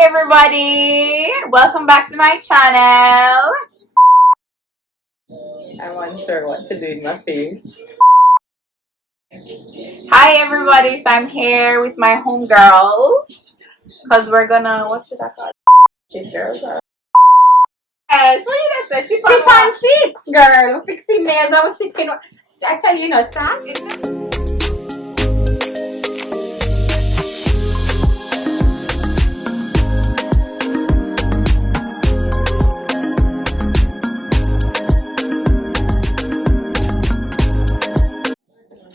everybody! Welcome back to my channel. I'm unsure what to do in my face. Hi everybody, so I'm here with my homegirls. Cause we're gonna, what should I call it? Shit girls or yes, what you say? Sip and fix, girl. Fixing nails, I was sipping. I tell you, Sash.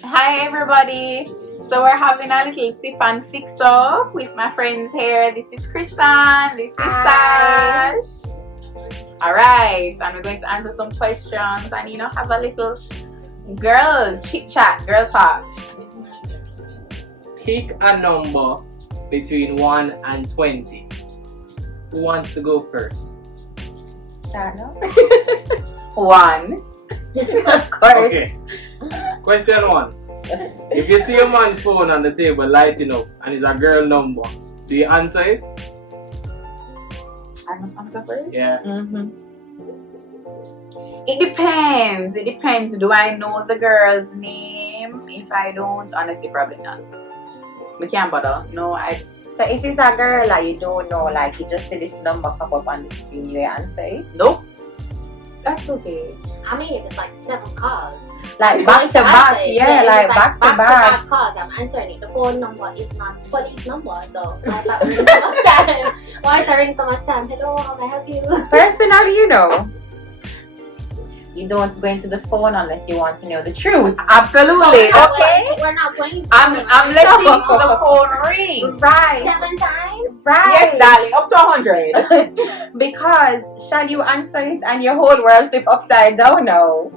Hi everybody, so we're having a little sip and fix up with my friends here. This is Krys and this is Sash. Alright, and we're going to answer some questions and have a little girl chit chat, girl talk. Pick a number between 1 and 20. Who wants to go first? Start now. 1. Of course. Okay. Question 1. If you see a man's phone on the table lighting up and it's a girl number, do you answer it? I must answer first? Yeah. It depends. It depends. Do I know the girl's name? If I don't, honestly, probably not. We can't bother. No, So if it's a girl that you don't know, like you just see this number pop up on the screen, you answer it? Nope. That's okay. I mean, if it's like 7 calls. Like back to back, yeah, like back to back. Calls, I'm answering it. The phone number is not police number, so why is that ring so much time? Why is that ring so much time? Hello, how may I help you? Personally, you don't go into the phone unless you want to know the truth. Absolutely. Okay. We're not going to. I'm letting the phone ring. Right. 7 times? Right. Yes, darling. Up to 100. Because shall you answer it and your whole world flip upside down now?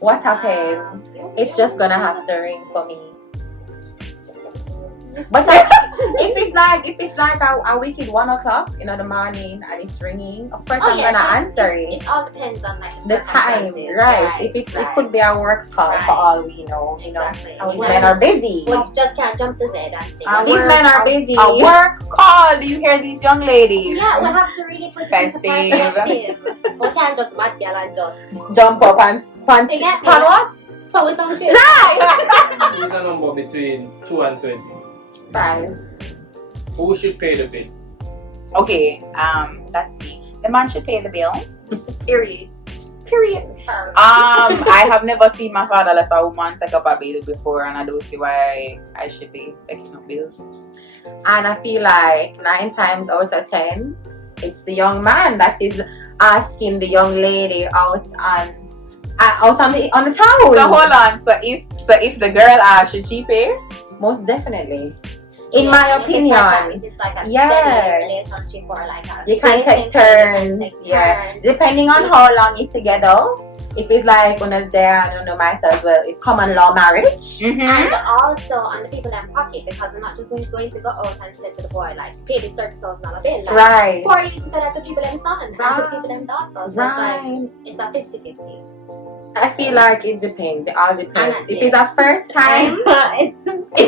What happened? It's just gonna have to ring for me. But if it's like a wicked 1 o'clock in the morning and it's ringing, of course I'm gonna answer it. It all depends on like The time, right? If it could be a work call for all we know, Exactly. These men are busy. Well, you just can't jump to Z and say These men are busy. A work call. Do you hear these young ladies? yeah, we have to really put it Festive. into perspective. We can't just mad girl and just Jump up and punch. You get me? What? pull it on shit. Right. Choose a number between 2 and 20. 5. Who should pay the bill? Okay, that's me. The man should pay the bill. Period. I have never seen my father let a woman take up a bill before, and I don't see why I should be taking up bills. And I feel like 9 times out of 10, it's the young man that is asking the young lady out on the town. So hold on. So if the girl asks, should she pay? Most definitely. In my opinion. If it's like a steady relationship or like a you can take turns. Depending on how long you're together. If it's like on a day, I don't know, might as well. It's common law marriage. And also on the people in pocket, because I'm not just going to go out and say to the boy like pay this $30,000 bill. Like, right. For you to say that to people in son and to the people in daughters. So Right. it's a 50-50. I feel like it depends. It all depends. If yes. it's a first time, if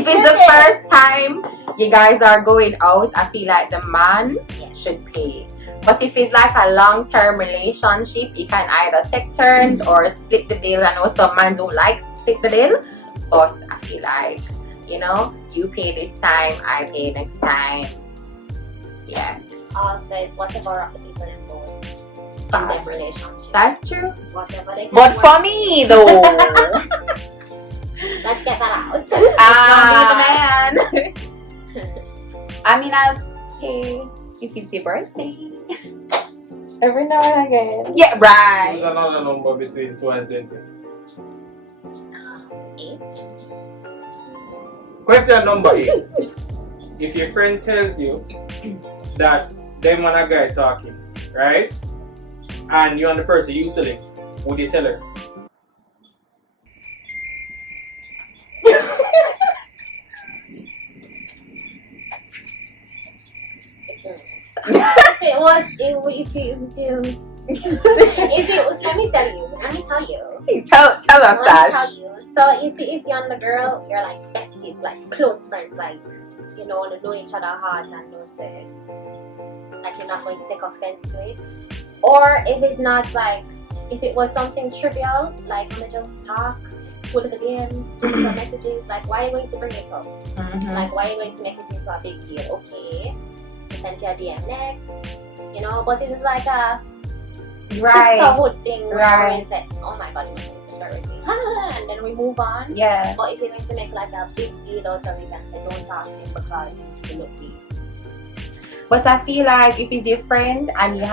it's the first time you guys are going out, I feel like the man should pay. But if it's like a long-term relationship, you can either take turns or split the bill. I know some men don't like split the bill, but I feel like, you pay this time, I pay next time. Yeah. Also, it's whatever of the people involved in their relationship. That's true. Whatever they can But work. for me though, Let's get that out. Don't be the man. I mean, I'll pay if it's your birthday. Every now and again. Yeah, Choose right. another number between 2 and 20. 8. Question number 8. If your friend tells you that them and a guy talking, right? And you and the person you select, would you tell her? Let me tell you. Tell us, Let me Sash. tell you. So you see, if you're on the girl, you're like besties, like close friends, like know each other heart and know say like you're not going to take offense to it. Or if it's not like, if it was something trivial, like I'm gonna just talk, pull the games, pull the messages, like why are you going to bring it up? Like why are you going to make it into a big deal? Okay, I sent you a DM next, you know, but it is like a sisterhood thing where we say, oh my god, you must be sister with me, and then we move on. Yeah. But if you're going to make like a big deal out of it and say don't talk to him because he used to look weak. But I feel like if it's your friend and this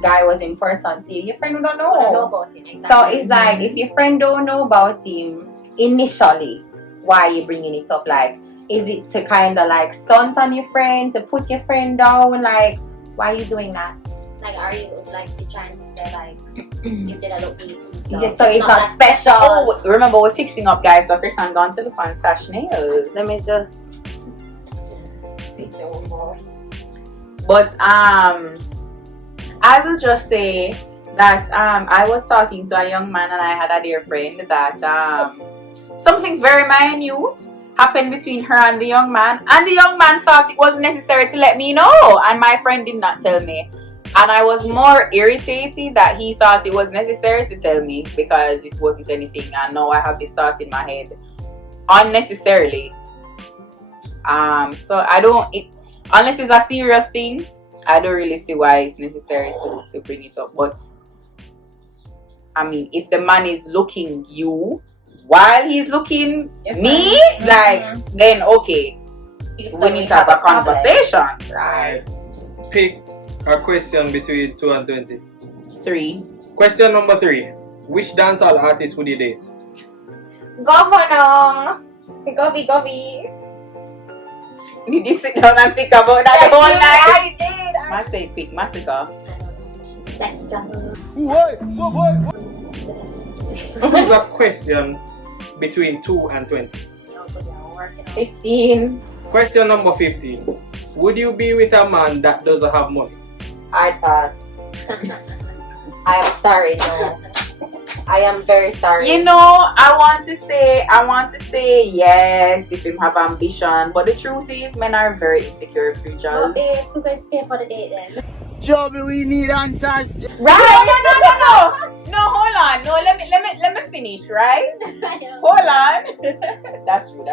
guy was important to you, your friend don't know. You don't know about him, exactly. So it's like if your friend don't know about him initially, why are you bringing it up? Like, is it to kind of like stunt on your friend, to put your friend down? Like, why are you doing that? Like, are you like you trying to say like you did a look weak to yourself? Yeah, so it's not special. Oh, remember we're fixing up, guys. So Krys and gone to the Krys and Sash nails. Let me just switch over. But I will just say that I was talking to a young man and I had a dear friend that something very minute happened between her and the young man, and the young man thought it was necessary to let me know, and my friend did not tell me. And I was more irritated that he thought it was necessary to tell me because it wasn't anything, and now I have this thought in my head unnecessarily. So I don't, unless it's a serious thing, I don't really see why it's necessary to bring it up. But I mean, if the man is looking you while he's looking me, like, then okay, we need to have a conversation. Right. Pick a question between 2 and 20. 3. Question number 3. Which dancehall artist would you date? Governor. Govy. Did you sit down and think about that the whole night? I did. Must say quick, massacre. Here's a question between 2 and 20. 15. Question number 15. Would you be with a man that doesn't have money? I'd pass. I am sorry, no. I am very sorry. You know, I want to say yes if him have ambition, but the truth is men are very insecure creatures. Well, babes, who's going to pay for the date then? Joby, we need answers. Right? No, hold on. No, let me finish, right? Hold on. That's true.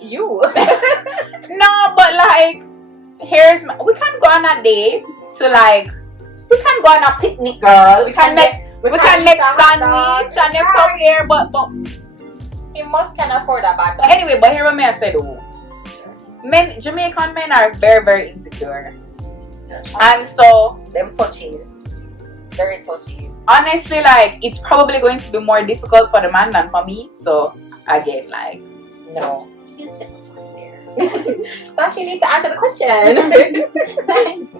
You. No, but like, we can go on a date to like, we can go on a picnic, girl. We can make sandwich and you come there, but he must can afford a bad. But anyway, but here what I said, Jamaican men are very, very insecure. And so them touchies. Very touchy. Honestly, like, it's probably going to be more difficult for the man than for me. So again, like, no. You sit on there. Sash, you need to answer the question. Thanks.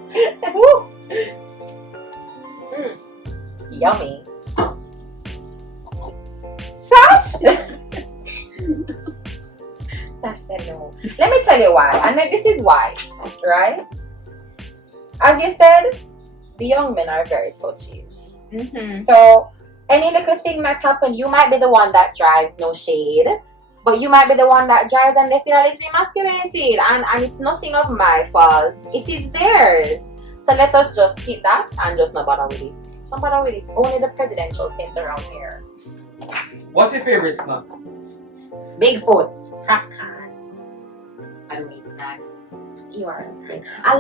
Yummy. Sash? Sash said no. Let me tell you why. And then this is why, right? As you said, the young men are very touchy. So any little thing that happened, you might be the one that drives, no shade, but you might be the one that drives and they feel like it's emasculated, and it's nothing of my fault. It is theirs. So let us just keep that and just not bother with it. Don't bother with it. Only the presidential tint around here. What's your favorite snack? Bigfoot. Popcorn. I don't eat snacks. You are a snack. I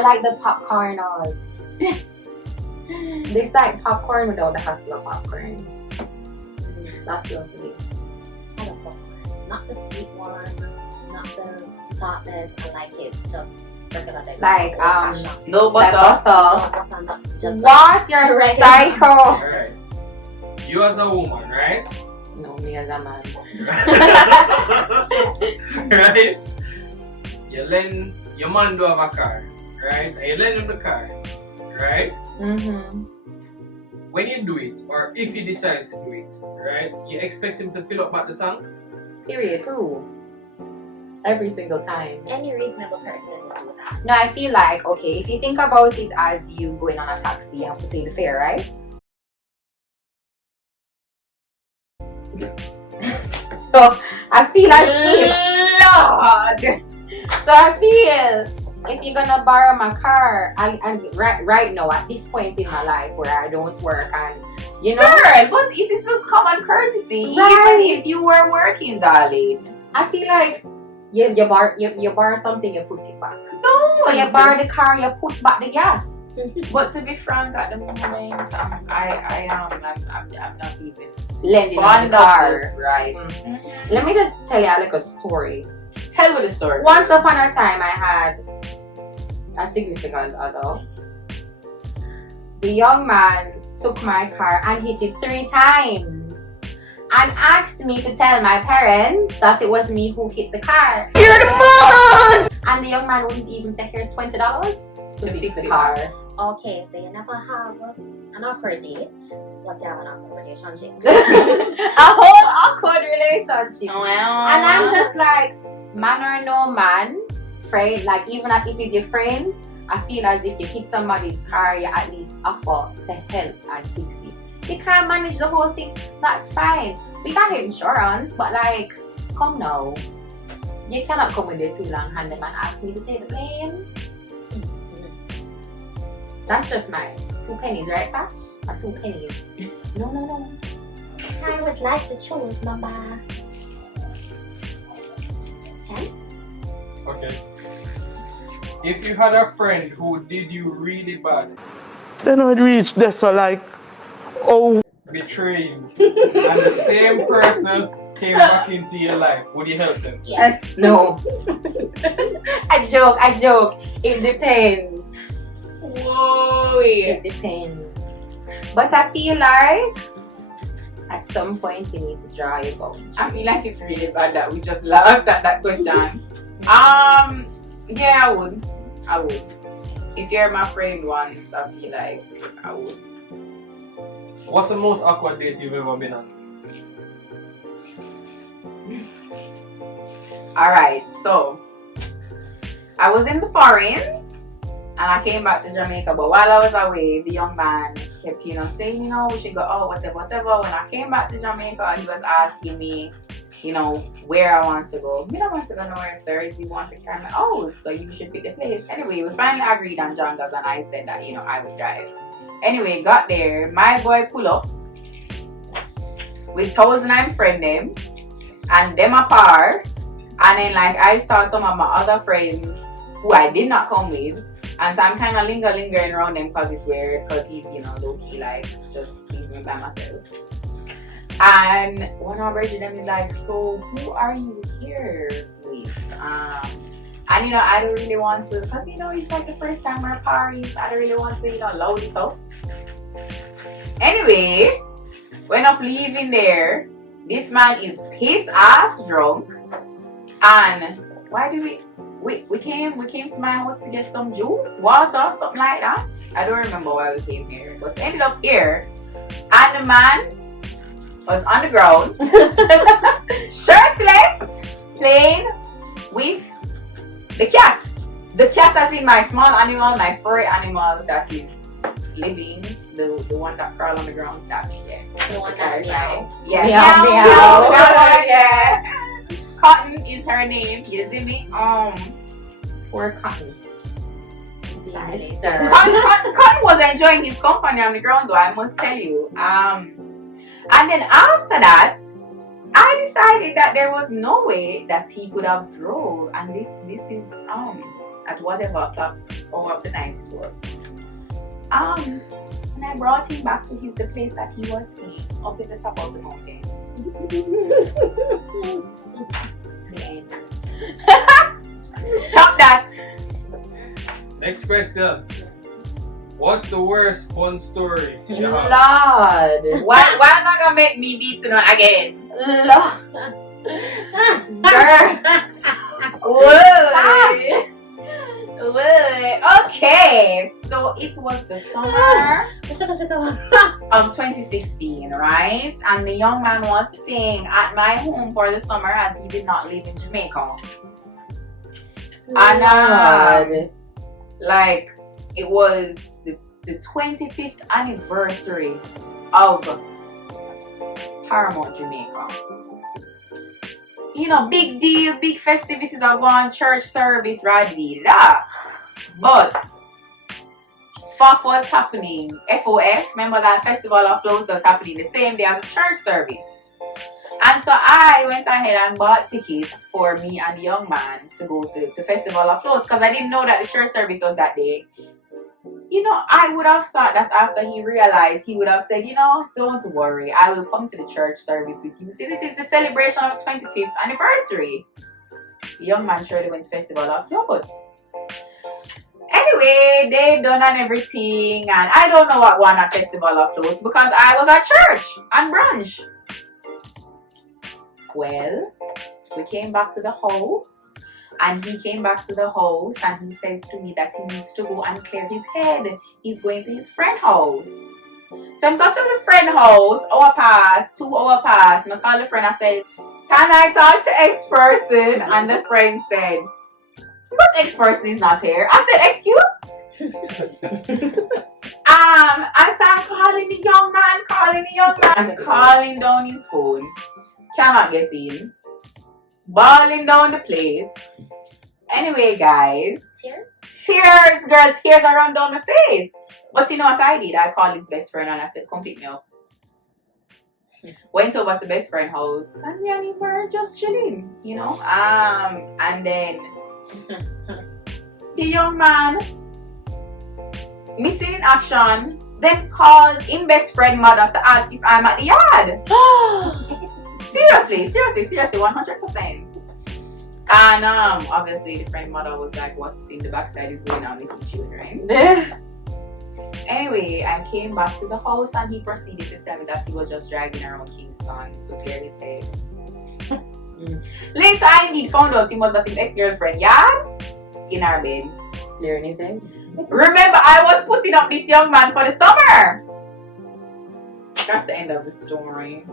like the popcorn on. This like popcorn without the hassle of popcorn. That's lovely. I love popcorn. Not the sweet one, not the saltness. I like it just regular. Like No like butter. butter. Not just What? You're regular. psycho. Alright. You as a woman, right? No, me as a man. Right? You lend your man to have a car, right? And you lend him the car, right? When you do it, or if you decide to do it, right? You expect him to fill up back the tank? Period. Who? Every single time. Any reasonable person would do that. No, I feel like, okay, if you think about it as you going on a taxi, you have to pay the fare, right? So I feel like Lord. So I feel if you're gonna borrow my car, and right now at this point in my life where I don't work and you know, Girl, but it is just common courtesy, Right. even if you were working, darling. I feel like you borrow something, you put it back. No, So you borrow the car, you put back the gas. But to be frank, at the moment, I'm not even Lending on fond the of car. it, right? Let me just tell you like a story. Tell me the story. Once upon a time, I had a significant other. The young man took my car and hit it 3 times and asked me to tell my parents that it was me who hit the car. You're the man! And the young man wouldn't even say, here's $20 to fix the car. Okay, so you never have an awkward date, but you have an awkward relationship. A whole awkward relationship. Well, And I'm just like, man or no man, friend, like even if it's your friend, I feel as if you hit somebody's car, you at least offer to help and fix it. You can't manage the whole thing, that's fine. We got insurance, but like, come now. You cannot come with your too long hand and ask me to take the blame. That's just my 2 pennies, right, Sash? Or 2 pennies. No. I would like to choose number 10. Okay. If you had a friend who did you really bad, Then I'd reach this, so like, oh. betray you, and the same person came back into your life, would you help them? Yes. No. I joke. It depends. whoa. It depends. But I feel like at some point you need to draw your boundary. I feel like it's really bad that we just laughed at that question. Yeah, I would. If you're my friend once, I feel like I would. What's the most awkward date you've ever been on? Alright, so I was in the foreigns and I came back to Jamaica, but while I was away, the young man kept, saying, we should go out, whatever. When I came back to Jamaica, he was asking me, where I want to go. I don't want to go nowhere, sir. You want to carry me out, so you should pick the place. Anyway, we finally agreed on Jangas and I said that, I would drive. Anyway, got there, my boy pull up with Thousand and friend them and them apart. And then I saw some of my other friends who I did not come with. And so I'm kind of lingering around them because it's weird. Because he's, low-key, just leaving me by myself. And one of them is like, so who are you here with? And, I don't really want to, because, it's like the first time we're parties. I don't really want to, load it up. Anyway, when I'm leaving there, this man is piss-ass drunk. And why do we came to my house to get some juice, water, something like that. I don't remember why we came here, but we ended up here. And the man was on the ground, shirtless, playing with the cat. The cat as in my small animal, my furry animal that is living, the one that crawls on the ground. That's The one that meow. Yeah, Meow. that one, yeah. Cotton is her name. You see me? Poor Cotton. Cotton was enjoying his company on the ground, though, I must tell you. And then after that, I decided that there was no way that he could have drove, and this is at whatever o'clock of the night it was. And I brought him back to the place that he was staying, up in the top of the mountains. The end. Top that. Next question. What's the worst fun story you have? Lord. Why not gonna make me beat tonight again? Lord. Girl. Whoa. Whoa. Okay. So it was the summer of 2016, right? And the young man was staying at my home for the summer as he did not live in Jamaica. And it was the 25th anniversary of Paramount Jamaica. big deal, big festivities are going church service, radila. But FOF was happening. FOF, remember that Festival of Floats was happening the same day as a church service. And so I went ahead and bought tickets for me and the young man to go to Festival of Floats because I didn't know that the church service was that day. I would have thought that after he realized, he would have said, don't worry, I will come to the church service with you. See, this is the celebration of 25th anniversary. The young man surely went to Festival of Floats. Anyway, they done and everything, and I don't know what won at Festival of Floats because I was at church and brunch. Well, we came back to the house, and he came back to the house, and he says to me that he needs to go and clear his head. He's going to his friend's house. So I'm going to the friend house, 2 hours pass. I call the friend and said, can I talk to X person? And the friend said, but X person is not here. I said, excuse? I started calling the young man. I'm calling down his phone. Cannot get in. Balling down the place. Anyway, guys. Tears, girl. Tears are run down my face. But you know what I did? I called his best friend and I said, come pick me up. Went over to best friend house and me and him were just chilling, and then the young man missing in action then calls him best friend mother to ask if I'm at the yard. seriously 100%. And obviously the friend mother was like, what in the backside is going on with you children? Anyway, I came back to the house and he proceeded to tell me that he was just dragging around Kingston to clear his head. Later, I indeed found out he was at his ex-girlfriend yard in our bed, clearing his head. Remember, I was putting up this young man for the summer. That's the end of the story.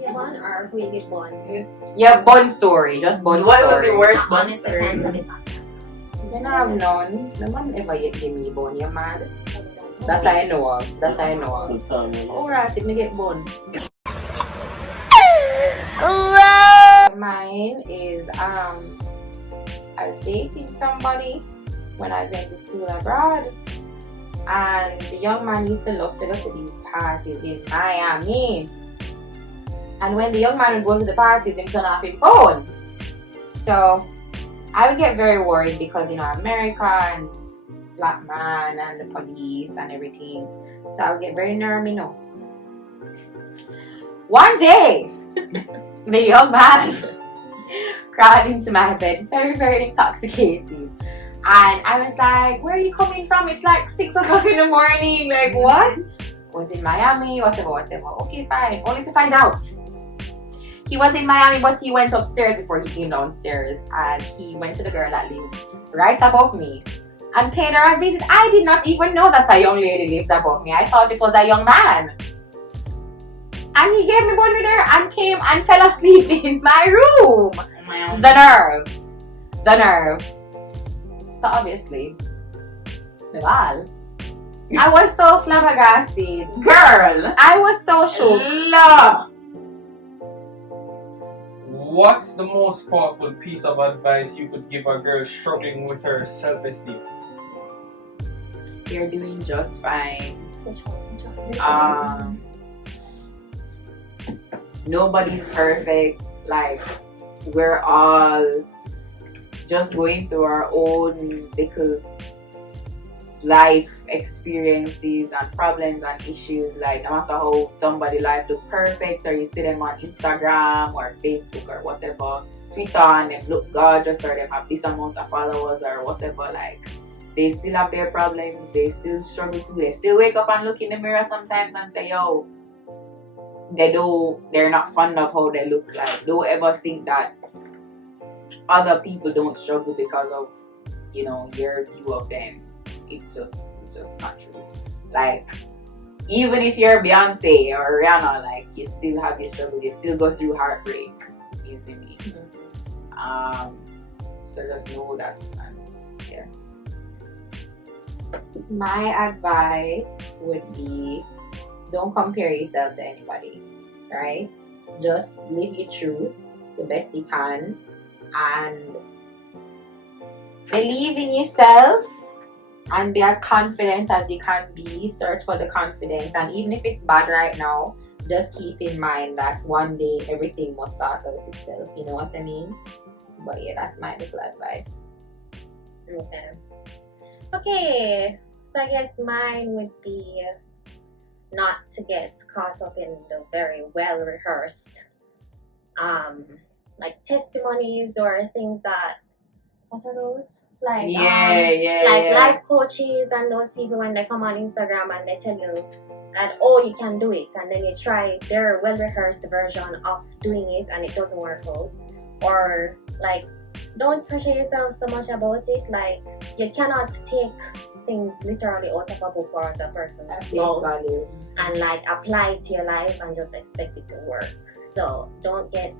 You bun or who you get bun? Yeah, bun story. Just bun What story. was the worst bun Honest story? defense of it. You know, have none. No one ever yet give me bun. You're mad. That I know of. Alright, let me get bun. Mine is I was dating somebody when I went to school abroad, and the young man used to love to go to these parties in Miami. And when the young man would go to the parties, he turn off his phone. So I would get very worried because America and black man and the police and everything. So I would get very nervous. One day, the young man crawled into my bed, very, very intoxicated. And I was like, where are you coming from? It's like 6 o'clock in the morning. Like, what? Was in Miami, whatever. Okay, fine. Only to find out, he was in Miami, but he went upstairs before he came downstairs. And he went to the girl that lived right above me and paid her a visit. I did not even know that a young lady lived above me. I thought it was a young man. And he gave me one there and came and fell asleep in my room. The nerve. So obviously, well, I was so flabbergasted. Girl, I was so shook. love. What's the most powerful piece of advice you could give a girl struggling with her self-esteem? You're doing just fine. Which one? Nobody's perfect. Like, we're all just going through our own little life experiences and problems and issues. Like, no matter how somebody life look perfect, or you see them on Instagram or Facebook or whatever, Twitter, and them look gorgeous, or them have this amount of followers or whatever, like, they still have their problems. They still struggle too. They still wake up and look in the mirror sometimes and say, yo, they're not fond of how they look. Like, don't ever think that other people don't struggle because of your view of them. It's just not true. Like, even if you're Beyonce or Rihanna, like, you still have these struggles. You still go through heartbreak easily. So just know that. Yeah. My advice would be, don't compare yourself to anybody, right? Just live your truth the best you can, and believe in yourself and be as confident as you can be. Search for the confidence, and even if it's bad right now, just keep in mind that one day everything must sort out itself. You know what I mean? But yeah, that's my little advice. Okay, so I guess mine would be not to get caught up in the very well rehearsed like testimonies or things that, what are those? Like life coaches and those people when they come on Instagram and they tell you that, oh, you can do it, and then you try their well rehearsed version of doing it and it doesn't work out. Or like, don't pressure yourself so much about it. Like, you cannot take things literally out of a book or out of a person's mouth and like apply it to your life and just expect it to work. So don't get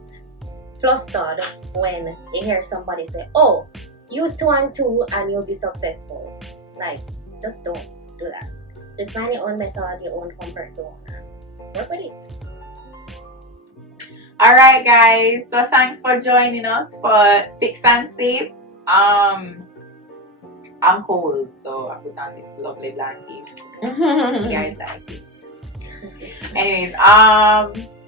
flustered when you hear somebody say, oh, use 2 and 2 and you'll be successful. Like, just don't do that. Just find your own method, your own comfort zone, and work with it. Alright guys, so thanks for joining us for Fix and Sip. I'm cold, so I put on this lovely blanket. You guys like it. Anyways,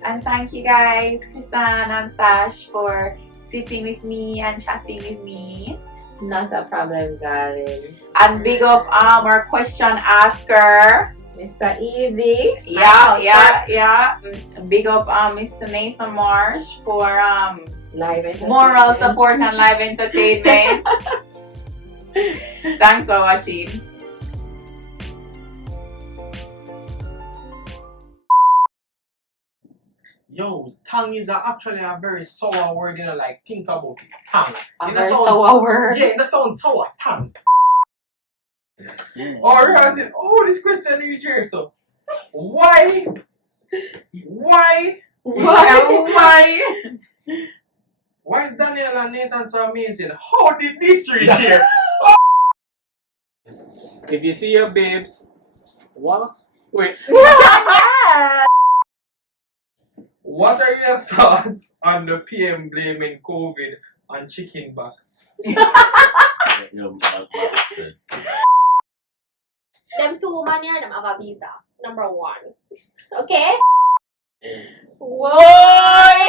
and thank you guys, Krys and Sash, for sitting with me and chatting with me. Not a problem, darling. And big up our question asker, Mr. Easy. Yeah. Big up Mr. Nathan Marsh for Live moral support and live entertainment. Thanks for watching. Yo, tongue is actually a very sour word, you know, like think about it. Tongue. A very sour word. Yeah, that sounds sour. Tongue. Alright, oh, this question is here, so why is Daniel and Nathan so amazing? How did this reach here? If you see your babes, what? Wait. What are your thoughts on the PM blaming COVID on chicken back? Them 2 women here, them have a visa. Number 1. Okay? Whoa!